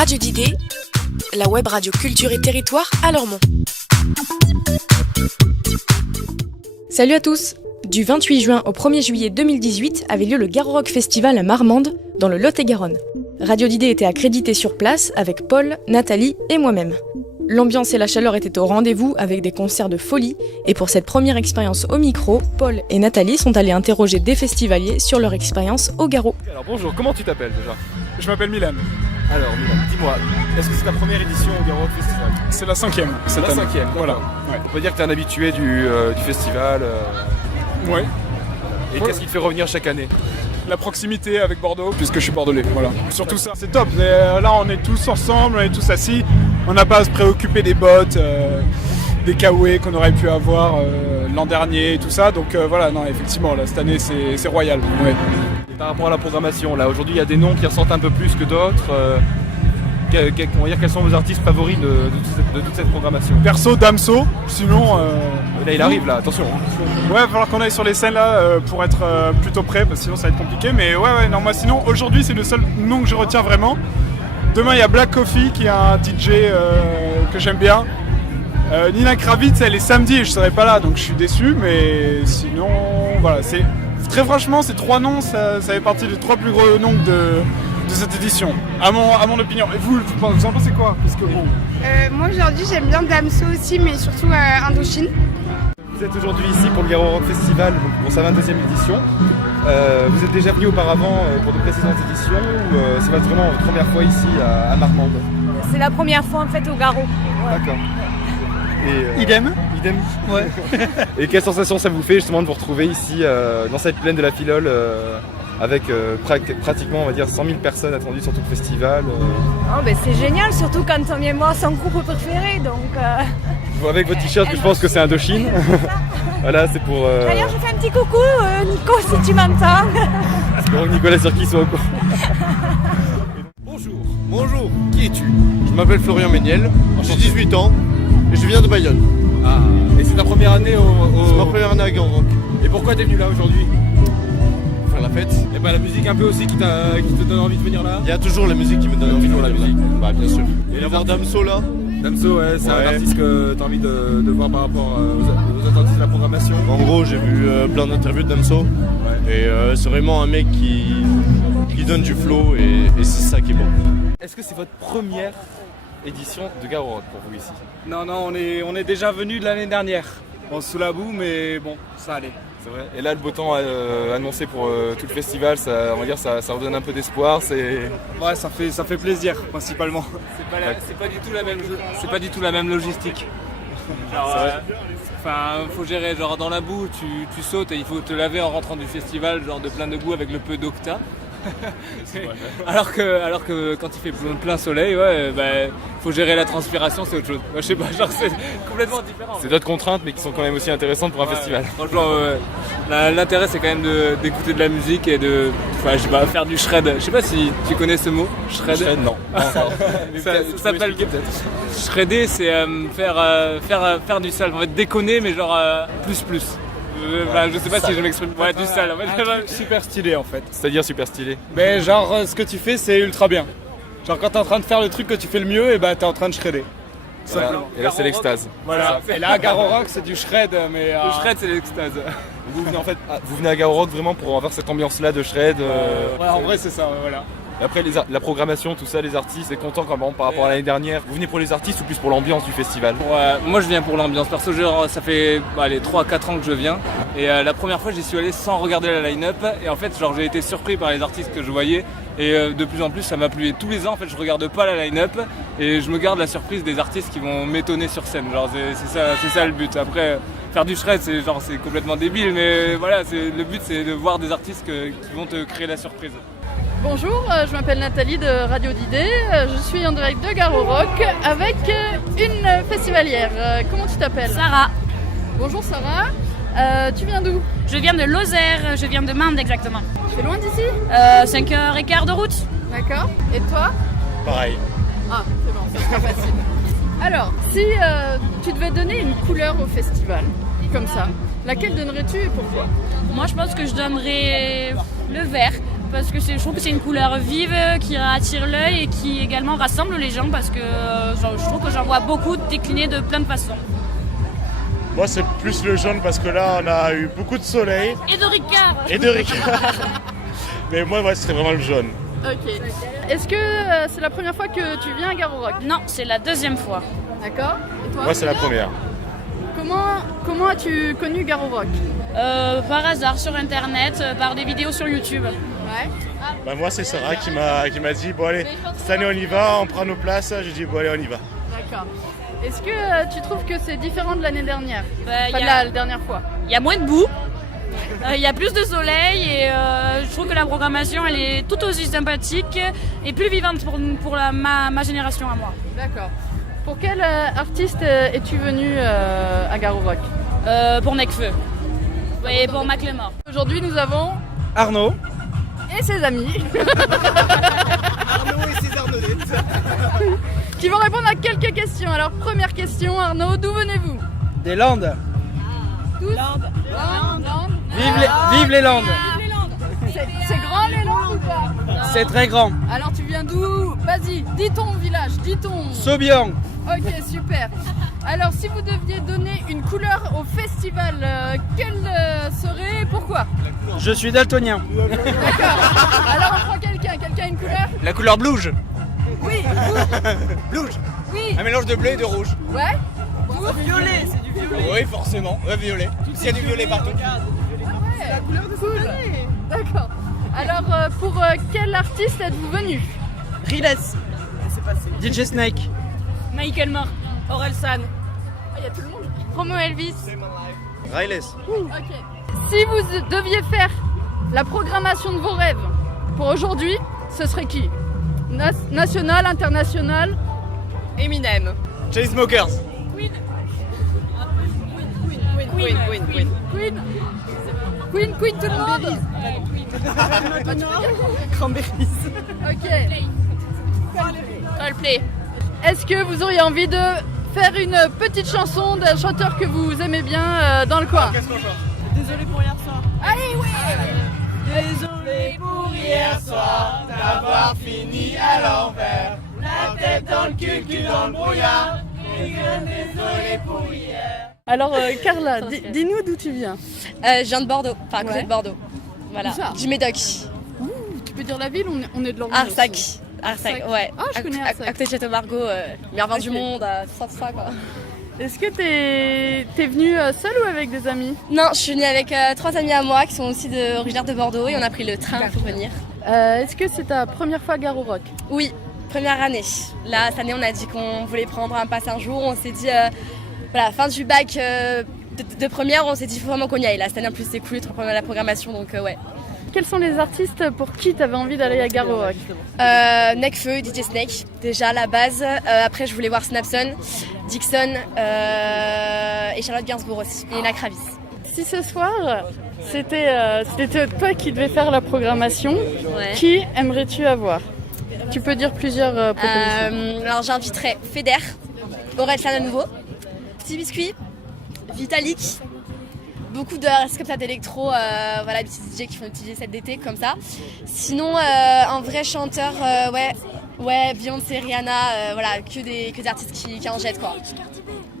Radio d'idées, la web radio culture et territoire à Lormont. Salut à tous! Du 28 juin au 1er juillet 2018 avait lieu le Garorock Festival à Marmande, dans le Lot-et-Garonne. Radio d'idées était accrédité sur place avec Paul, Nathalie et moi-même. L'ambiance et la chaleur étaient au rendez-vous avec des concerts de folie, et pour cette première expérience au micro, Paul et Nathalie sont allés interroger des festivaliers sur leur expérience au Garot. Alors bonjour, comment tu t'appelles déjà? Je m'appelle Milan. Alors Milan, dis-moi, est-ce que c'est ta première édition au Garorock Festival? C'est la 5e cette année. La 5e, voilà. Ouais. On peut dire que tu es un habitué du festival. Ouais. Et qu'est-ce qui te fait revenir chaque année? La proximité avec Bordeaux, puisque je suis bordelais, voilà. Surtout ça, c'est top. Là, on est tous ensemble, on est tous assis. On n'a pas à se préoccuper des bottes, des kawaii qu'on aurait pu avoir l'an dernier et tout ça. Donc voilà, non, effectivement, là, cette année, c'est royal. Ouais. Et par rapport à la programmation, là, aujourd'hui, il y a des noms qui ressortent un peu plus que d'autres. On va dire quels sont vos artistes favoris de toute cette programmation? Perso, Damso, sinon... Et là, il arrive, là, attention. Ouais, il va falloir qu'on aille sur les scènes, là, pour être plutôt prêt, parce que sinon, ça va être compliqué. Mais ouais, non, moi, sinon, aujourd'hui, c'est le seul nom que je retiens vraiment. Demain, il y a Black Coffee, qui est un DJ que j'aime bien. Nina Kravitz, elle est samedi, et je serai pas là, donc je suis déçu. Mais sinon, voilà, très franchement, ces trois noms, ça fait partie des trois plus gros noms de cette édition, à mon opinion. Et vous en pensez quoi? Parce que bon... Moi aujourd'hui j'aime bien Damso aussi, mais surtout Indochine. Vous êtes aujourd'hui ici pour le Garorock Festival, pour sa 22e édition. Vous êtes déjà venu auparavant pour de précédentes éditions ou c'est vraiment votre première fois ici à Marmande? C'est la première fois en fait au Garot. Ouais. D'accord. Et, Idem. Ouais. Et quelle sensation ça vous fait justement de vous retrouver ici dans cette plaine de la Filole avec pratiquement on va dire 100 000 personnes attendues sur tout le festival Oh, ben c'est génial, surtout quand on est moi son groupe préféré, donc... Je vois avec votre t-shirt que je pense que c'est Indochine. Voilà, c'est pour... D'ailleurs, je fais un petit coucou, Nico, si tu m'entends. Espérons que Nicolas Sirki soit au courant. Bonjour, qui es-tu? Je m'appelle Florian Méniel, j'ai 18 ans et je viens de Bayonne. Ah, et c'est ta première année C'est ma première année à Garorock. Et pourquoi t'es venu là aujourd'hui? Faire la fête. Et bah la musique un peu aussi qui te donne envie de venir là? Il y a toujours la musique qui me donne envie de Toujours venir la musique. Bah bien sûr. Et Et d'avoir Damso là. Damso, ouais, c'est Ouais. un artiste que t'as envie de voir par rapport aux attentes de la programmation. En gros j'ai vu plein d'interviews de Damso. Et c'est vraiment un mec qui donne du flow et c'est ça qui est bon. Est-ce que c'est votre première édition de Garorock pour vous ici? Non, on est déjà venu de l'année dernière. Bon, sous la boue, mais bon, ça allait. C'est vrai. Et là, le beau temps annoncé pour tout le festival, ça, on va dire, ça redonne un peu d'espoir. Ouais, ça fait plaisir, principalement. C'est pas du tout la même logistique. Genre, faut gérer genre dans la boue, tu sautes et il faut te laver en rentrant du festival, genre de plein de boue avec le peu d'octa. alors que quand il fait plein soleil, faut gérer la transpiration, c'est autre chose. Moi, je sais pas, genre c'est complètement différent. C'est d'autres contraintes, mais qui sont quand même aussi intéressantes pour un festival. Franchement, l'intérêt c'est quand même d'écouter de la musique et de, faire du shred. Je sais pas si tu connais ce mot, shred. Non. Ça s'appelle shredder, c'est faire du sale. En fait, déconner, mais genre plus. Je sais pas si je m'exprime. Ouais, du sale. En fait. Un truc super stylé en fait. C'est-à-dire super stylé. Mais genre, ce que tu fais, c'est ultra bien. Genre, quand t'es en train de faire le truc que tu fais le mieux, et bah t'es en train de shredder. Voilà. Simplement. Et là, c'est l'extase. Voilà. Et là, Garorock, c'est du shred, mais. Le shred, c'est l'extase. Vous venez à Garorock vraiment pour avoir cette ambiance-là de shred. Ouais, en vrai, c'est ça, ouais, voilà. Et après, la programmation, tout ça, les artistes, c'est content quand même par rapport à l'année dernière. Vous venez pour les artistes ou plus pour l'ambiance du festival? Ouais, moi je viens pour l'ambiance. Perso, genre, ça fait 3-4 ans que je viens. Et la première fois, j'y suis allé sans regarder la line-up. Et en fait, genre, j'ai été surpris par les artistes que je voyais. Et de plus en plus, ça m'a plu. Et tous les ans, en fait, je regarde pas la line-up. Et je me garde la surprise des artistes qui vont m'étonner sur scène. Genre, c'est ça le but. Après, faire du shred, c'est complètement débile. Mais voilà, le but, c'est de voir des artistes qui vont te créer la surprise. Bonjour, je m'appelle Nathalie de Radio d'idées, je suis en direct de Garorock avec une festivalière. Comment tu t'appelles? Sarah. Bonjour Sarah, tu viens d'où? Je viens de Lozère, je viens de Mende exactement. Tu fais loin d'ici? 5h15 de route. D'accord, et toi? Pareil. Ah, c'est bon, ça sera facile. Alors, si tu devais donner une couleur au festival, comme ça, laquelle donnerais-tu et pourquoi? Moi je pense que je donnerais le vert. parce que je trouve que c'est une couleur vive qui attire l'œil et qui également rassemble les gens parce que je trouve que j'en vois beaucoup décliner de plein de façons. Moi c'est plus le jaune parce que là on a eu beaucoup de soleil. Et de Ricard. Mais moi ce serait vraiment le jaune. Ok. Est-ce que c'est la première fois que tu viens à Garo Rock? Non, c'est la deuxième fois. D'accord. Et toi? Moi c'est la première. Comment as-tu connu Garo Rock? Par hasard sur internet, par des vidéos sur YouTube. Ouais. Moi c'est Sarah qui m'a dit bon allez, cette année on y va, on prend nos places. J'ai dit bon allez on y va. D'accord. Est-ce que tu trouves que c'est différent de l'année dernière? La dernière fois. Il y a moins de boue, il y a plus de soleil et je trouve que la programmation elle est tout aussi sympathique et plus vivante pour ma génération à moi. D'accord. Pour quel artiste es-tu venu à Garo Rock? Pour Necfeu et pour Macklemore. Aujourd'hui nous avons Arnaud. Et ses amis. Arnaud et ses Arnaudettes. Qui vont répondre à quelques questions. Alors première question, Arnaud, d'où venez-vous? Des Landes. Tous Landes. Vive les Landes. C'est grand les Landes ou pas? C'est très grand. Alors tu viens d'où? Vas-y, dis ton village, dis ton... Saubian. Ok, super. Alors si vous deviez donner une couleur au festival, quelle serait et pourquoi? Je suis daltonien. D'accord. Alors on prend quelqu'un a une couleur? La couleur blouge. Oui. Blouge. Oui. Un mélange de bleu et de rouge. Ouais. Violet, c'est du violet. Oui, forcément. Ouais, violet. Il y a du violet partout. C'est la couleur de cool. D'accord. Alors pour quel artiste êtes-vous venu? Riles. DJ Snake. Michael Moore, Orelsan. Il y a tout le monde. Promo Elvis. Riles. Ok. Si vous deviez faire la programmation de vos rêves pour aujourd'hui, ce serait qui? National, international? Eminem. Chainsmokers. Queen, tout le monde? Cranberries. Ok. Coldplay. Est-ce que vous auriez envie de faire une petite chanson d'un chanteur que vous aimez bien dans le coin? Qu'est-ce qu'on chante? Désolé pour hier soir. Allez, ouais! Désolé pour hier soir, d'avoir fini à l'envers. La tête dans le cul dans le brouillard. Et désolé pour hier. Alors Carla, dis-nous d'où tu viens. Je viens de Bordeaux, enfin à côté de Bordeaux. Voilà, du Médoc. Tu peux dire la ville, on est de l'Orient. Arsac. aussi. Arsac, ouais. Ah, je connais Arsac. À côté de Château-Margaux, merveille du monde, tout ça quoi. Est-ce que t'es venue seule ou avec des amis? Non, je suis venue avec 3 amis à moi qui sont aussi originaires de Bordeaux et on a pris le train pour venir. Est-ce que c'est ta première fois à Garo Rock? Oui, première année. Là, cette année, on a dit qu'on voulait prendre un pass un jour. On s'est dit, voilà, fin du bac de première, on s'est dit, il faut vraiment qu'on y aille. Là, cette année, en plus, c'est cool, trop la programmation, donc ouais. Quels sont les artistes pour qui tu avais envie d'aller à Garo Rock? Necfeu, DJ Snake, déjà la base. Après, je voulais voir Snapson, Dixon et Charlotte Gainsbourg aussi, et Ina Kravis. Si ce soir, c'était toi qui devais faire la programmation, qui aimerais-tu avoir? Tu peux dire plusieurs propositions. Alors, j'inviterais Feder, Orelsan à nouveau, Petit Biscuit, Vitalik. Beaucoup de comme ça d'électro, voilà, des petits DJ qui font des petits sets d'été comme ça. Sinon, un vrai chanteur, ouais, Beyoncé, Rihanna, voilà, que des artistes qui en jettent quoi.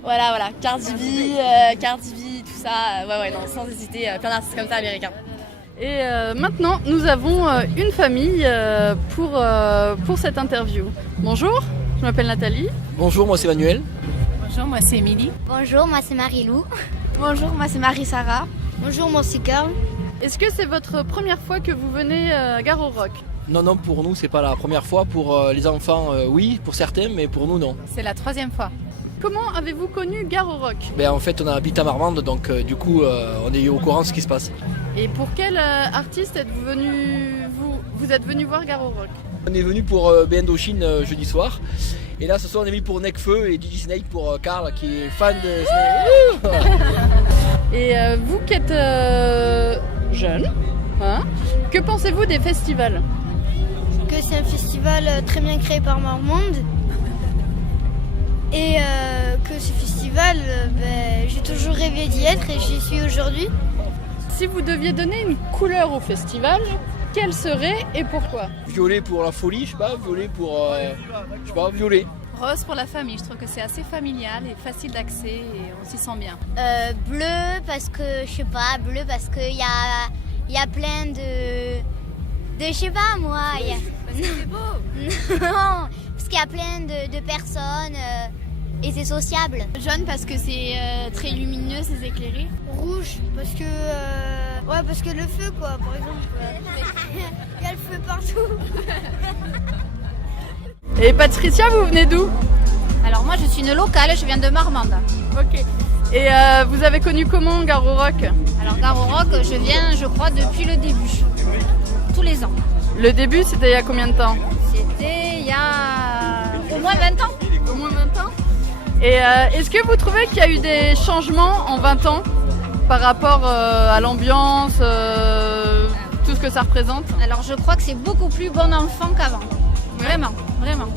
Voilà, Cardi B, tout ça, ouais, non, sans hésiter, plein d'artistes comme ça américains. Et maintenant, nous avons une famille pour cette interview. Bonjour, je m'appelle Nathalie. Bonjour, moi c'est Manuel. Bonjour, moi c'est Émilie. Bonjour, moi c'est Marie-Lou. Bonjour, moi c'est Marie-Sara. Bonjour, moi c'est Carl. Est-ce que c'est votre première fois que vous venez à Garo Rock? Non, pour nous c'est pas la première fois. Pour les enfants, oui, pour certains, mais pour nous non. C'est la 3e fois. Comment avez-vous connu Garo Rock? En fait, on habite à Marmande, donc du coup, on est au courant de ce qui se passe. Et pour quel artiste êtes-vous venu vous êtes venu voir Garo Rock? On est venu pour Indochine jeudi soir. Et là, ce soir, on est venu pour Necfeu et DJ Snake pour Carl, qui est fan de Snake. Et vous qui êtes jeune, que pensez-vous des festivals? Que c'est un festival très bien créé par Marmande. Et que ce festival, j'ai toujours rêvé d'y être et j'y suis aujourd'hui. Si vous deviez donner une couleur au festival, quel serait et pourquoi? Violet pour la folie, je sais pas, violet pour... violet. Rose pour la famille, je trouve que c'est assez familial et facile d'accès et on s'y sent bien. Bleu parce que, je sais pas, bleu parce qu'il y a plein de je sais pas moi. Parce que c'est beau. Non, parce qu'il y a plein de personnes et c'est sociable. Jaune parce que c'est très lumineux, c'est éclairé. Rouge parce que, parce que le feu quoi, par exemple. Il y a le feu partout. Et Patricia, vous venez d'où? Alors moi je suis une locale, je viens de Marmande. Ok. Et vous avez connu comment Garo Rock? Alors Garo Rock, je viens je crois depuis le début. Tous les ans. Le début c'était il y a combien de temps? C'était il y a au moins 20 ans. Au moins 20 ans. Et est-ce que vous trouvez qu'il y a eu des changements en 20 ans par rapport à l'ambiance, tout ce que ça représente? Alors je crois que c'est beaucoup plus bon enfant qu'avant. Vraiment, vraiment.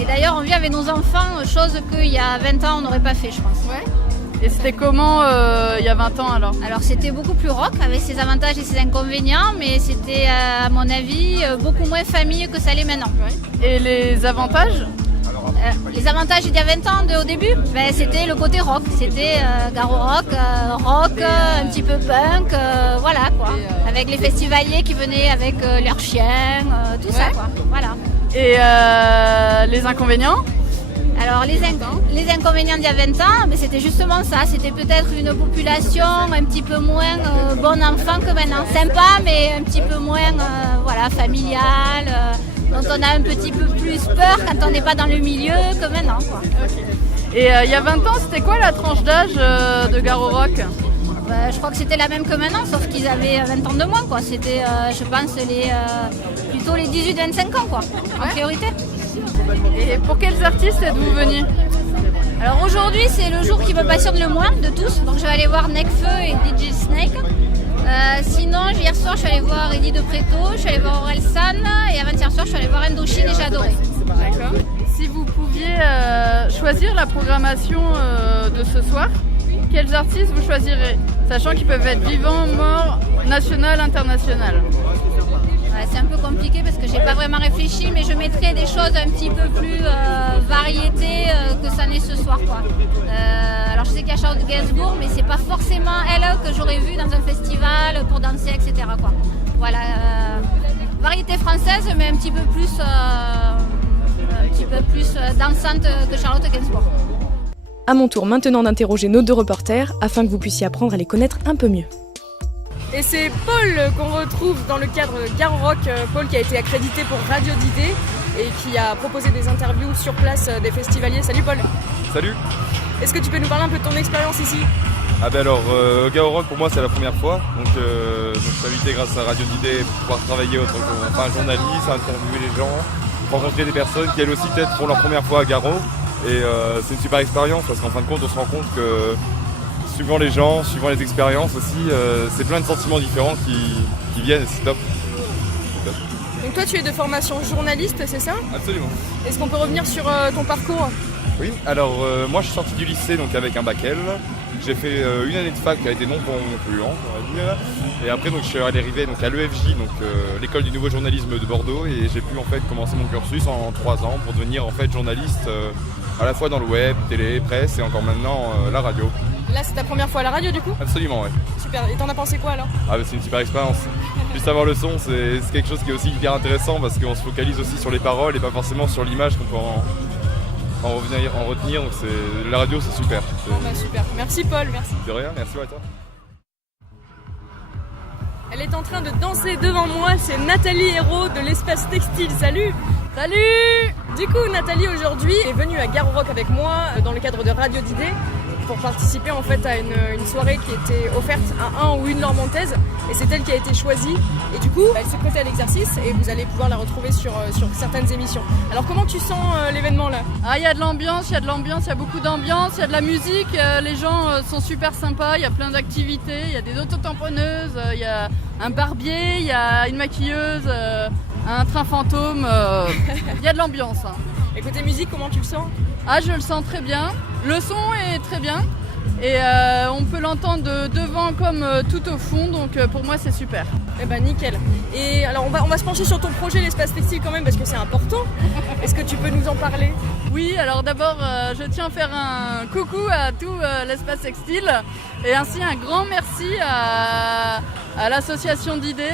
Et d'ailleurs, on vit avec nos enfants, chose qu'il y a 20 ans, on n'aurait pas fait, je pense. Ouais. Et c'était comment il y a 20 ans alors? Alors c'était beaucoup plus rock, avec ses avantages et ses inconvénients, mais c'était, à mon avis, beaucoup moins famille que ça l'est maintenant. Ouais. Et les avantages? Les avantages il y a 20 ans au début, c'était le côté rock. C'était Garo Rock, un petit peu punk, voilà quoi. Avec les festivaliers qui venaient avec leurs chiens, tout ça quoi. Voilà. Et les inconvénients? Alors les inconvénients d'il y a 20 ans, c'était justement ça. C'était peut-être une population un petit peu moins bon enfant que maintenant. Sympa mais un petit peu moins familiale. Dont on a un petit peu plus peur quand on n'est pas dans le milieu que maintenant. Quoi. Okay. Et il y a 20 ans, c'était quoi la tranche d'âge de Garo Rock? Je crois que c'était la même que maintenant, sauf qu'ils avaient 20 ans de moins. Quoi. C'était, je pense, plutôt les 18-25 ans, quoi, en priorité. Et pour quels artistes êtes-vous venus? Alors aujourd'hui, c'est le jour qui me passionne le moins de tous. Donc je vais aller voir Necfeu et DJ Snake. Sinon, hier soir, je suis allée voir Eddie de Preto, je suis allée voir Orelsan et avant-hier soir, je suis allée voir Indochine et j'ai adoré. D'accord. Si vous pouviez choisir la programmation de ce soir, quels artistes vous choisirez? Sachant qu'ils peuvent être vivants, morts, national, international. C'est un peu compliqué parce que j'ai pas vraiment réfléchi, mais je mettrais des choses un petit peu plus variété que ça n'est ce soir, quoi. Alors je sais qu'il y a Charlotte Gainsbourg, mais c'est pas forcément elle que j'aurais vue dans un festival pour danser, etc. Quoi. Voilà, variété française, mais un petit peu plus dansante que Charlotte Gainsbourg. À mon tour maintenant d'interroger nos deux reporters afin que vous puissiez apprendre à les connaître un peu mieux. Et c'est Paul qu'on retrouve dans le cadre de Garo Rock, Paul qui a été accrédité pour Radio d'Idées et qui a proposé des interviews sur place des festivaliers. Salut Paul. Salut. Est-ce que tu peux nous parler un peu de ton expérience ici? Garo Rock pour moi c'est la première fois, donc je suis invité grâce à Radio d'Idées pour pouvoir travailler un journaliste, interviewer les gens, rencontrer des personnes qui elles aussi peut-être pour leur première fois à Garo et c'est une super expérience parce qu'en fin de compte on se rend compte que suivant les gens, suivant les expériences aussi, c'est plein de sentiments différents qui viennent et c'est top. Donc toi tu es de formation journaliste, c'est ça? Absolument. Est-ce qu'on peut revenir sur ton parcours? Oui, alors moi je suis sorti du lycée donc avec un bac L. J'ai fait une année de fac qui a été non concluante, on va dire. Et après donc, je suis arrivé donc, à l'EFJ, donc l'école du nouveau journalisme de Bordeaux, et j'ai pu en fait commencer mon cursus en 3 ans pour devenir en fait journaliste à la fois dans le web, télé, presse et encore maintenant la radio. Là c'est ta première fois à la radio du coup? Absolument, ouais. Super, et t'en as pensé quoi alors? C'est une super expérience. Juste avoir le son, c'est quelque chose qui est aussi hyper intéressant parce qu'on se focalise aussi sur les paroles et pas forcément sur l'image qu'on peut en retenir. Donc la radio c'est super. Super, merci Paul, merci. De rien, merci à toi. Elle est en train de danser devant moi, c'est Nathalie Hérault de l'Espace Textile, salut! Salut! Du coup Nathalie aujourd'hui est venue à Garo Rock avec moi dans le cadre de Radio d'Idées pour participer en fait à une soirée qui était offerte à un ou une lormontaise et c'est elle qui a été choisie et du coup elle s'est prêtée à l'exercice et vous allez pouvoir la retrouver sur certaines émissions. Alors comment tu sens l'événement là? Il y a de l'ambiance, il y a beaucoup d'ambiance, il y a de la musique, les gens sont super sympas, il y a plein d'activités, il y a des autotamponneuses, il y a un barbier, il y a une maquilleuse, un train fantôme, il y a de l'ambiance. Et côté musique, comment tu le sens? Je le sens très bien. Le son est très bien. Et on peut l'entendre de devant comme tout au fond, donc pour moi c'est super. Eh ben nickel. Et alors on va se pencher sur ton projet l'espace textile quand même parce que c'est important. Est-ce que tu peux nous en parler? Oui, alors d'abord je tiens à faire un coucou à tout l'espace textile et ainsi un grand merci à l'association d'idées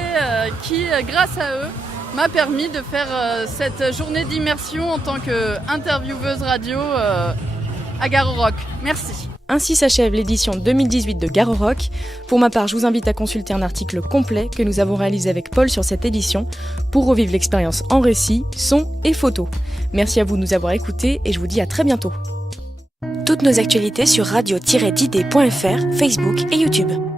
qui, grâce à eux, m'a permis de faire cette journée d'immersion en tant qu'intervieweuse radio à Garorock. Merci. Ainsi s'achève l'édition 2018 de Garorock. Pour ma part, je vous invite à consulter un article complet que nous avons réalisé avec Paul sur cette édition pour revivre l'expérience en récit, son et photo. Merci à vous de nous avoir écoutés et je vous dis à très bientôt. Toutes nos actualités sur radio-didée.fr, Facebook et YouTube.